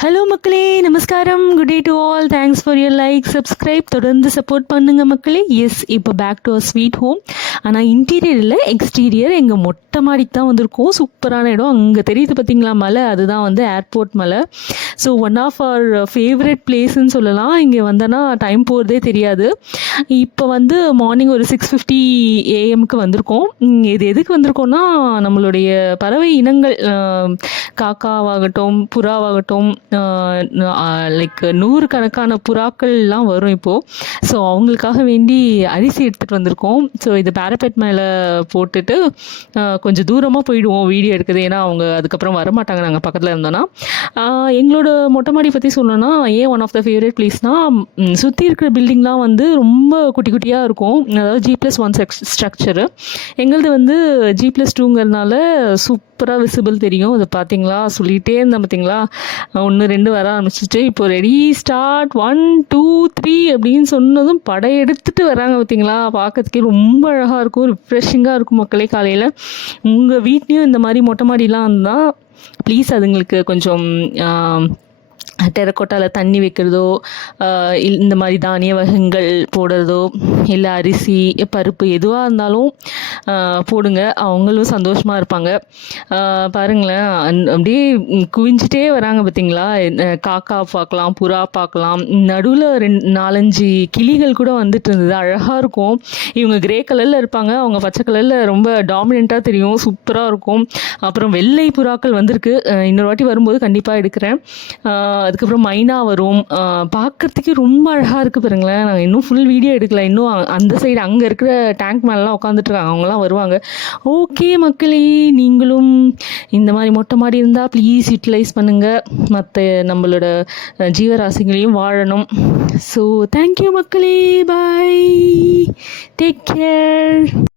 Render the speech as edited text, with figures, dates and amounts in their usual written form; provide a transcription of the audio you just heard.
Hello மக்களே, நமஸ்காரம். Good day to all. Thanks for your like, subscribe. தொடர்ந்து support பண்ணுங்க மக்களே. எஸ், இப்போ back to a sweet home. ஆனால் இன்டீரியர் இல்லை, எக்ஸ்டீரியர். எங்கள் மொட்டை மாடிக்கு தான் வந்திருக்கோம். சூப்பரான இடம். அங்கே தெரியுது பார்த்தீங்களா மலை, அதுதான் வந்து ஏர்போர்ட் மலை. So one of our favourite பிளேஸ்ன்னு சொல்லலாம். இங்கே வந்தோன்னா டைம் போகிறதே தெரியாது. இப்போ வந்து மார்னிங் ஒரு 6:50 AM வந்திருக்கோம். இது எதுக்கு வந்திருக்கோன்னா, நம்மளுடைய பறவை இனங்கள், காக்காவாகட்டும் புறாவாகட்டும், லைக் 100 கணக்கான புறாக்கள்லாம் வரும் இப்போது. ஸோ அவங்களுக்காக வேண்டி அரிசி எடுத்துகிட்டு வந்திருக்கோம். ஸோ இது பேரபெட் மேலே போட்டுட்டு கொஞ்சம் தூரமாக போயிடுவோம் வீடியோ எடுக்குது. ஏன்னா அவங்க அதுக்கப்புறம் வரமாட்டாங்க நாங்கள் பக்கத்தில் இருந்தோன்னா. எங்களோட மொட்டை மாடி பற்றி சொல்லணும்னா, ஏன் ஒன் ஆஃப் த ஃபேவரட் பிளேஸ்னால், சுற்றி இருக்கிற பில்டிங்லாம் வந்து ரொம்ப குட்டி குட்டியாக இருக்கும். அதாவது G+1 ஸ்ட்ரக்சரு. எங்களது வந்து G+2ங்கிறதுனால சூப்பராக விசிபிள் தெரியும். அது பார்த்தீங்களா, சொல்லிகிட்டே இருந்தேன் பார்த்தீங்களா, 1 2 வர ஆரம்பிச்சிட்டு இப்போ ரெடி ஸ்டார்ட் 1 2 3 அப்படின்னு சொன்னதும் படையெடுத்துட்டு வராங்க பார்த்தீங்களா. பார்க்கறதுக்கே ரொம்ப அழகாக இருக்கும், ரிஃப்ரெஷிங்காக இருக்கும் மக்களே. காலையில் உங்கள் வீட்லேயும் இந்த மாதிரி மொட்டை மாடிலாம் இருந்தால் ப்ளீஸ் அதுங்களுக்கு கொஞ்சம் டெரக்கோட்டாவில் தண்ணி வைக்கிறதோ, இந்த மாதிரி தானிய வகைகள் போடுறதோ, இல்லை அரிசி பருப்பு எதுவாக இருந்தாலும் போடுங்க. அவங்களும் சந்தோஷமாக இருப்பாங்க. பாருங்களேன், அப்படியே குவிஞ்சிட்டே வராங்க பார்த்தீங்களா. காக்கா பார்க்கலாம், புறா பார்க்கலாம், நடுவில் 4-5 கிளிகள் கூட வந்துட்டு இருந்தது. அழகாக இருக்கும். இவங்க கிரே கலரில் இருப்பாங்க, அவங்க பச்சை கலரில் ரொம்ப டாமினண்ட்டாக தெரியும். சூப்பராக இருக்கும். அப்புறம் வெள்ளை புறாக்கள் வந்திருக்கு. இன்னொரு வாட்டி வரும்போது கண்டிப்பாக எடுக்கிறேன். அதுக்கப்புறம் மைனா வரும். பார்க்குறதுக்கே ரொம்ப அழகாக இருக்குது பாருங்களேன். நாங்கள் இன்னும் ஃபுல் வீடியோ எடுக்கல. இன்னும் அந்த சைடு அங்கே இருக்கிற டேங்க் மேலெலாம் உட்காந்துட்ருக்காங்க, அவங்களாம் வருவாங்க. ஓகே மக்களே, நீங்களும் இந்த மாதிரி மொட்டை மாடி இருந்தால் ப்ளீஸ் யூட்டிலைஸ் பண்ணுங்கள். மற்ற நம்மளோட ஜீவராசிகளையும் வாழணும். ஸோ தேங்க்யூ மக்களே, பாய், டேக் கேர்.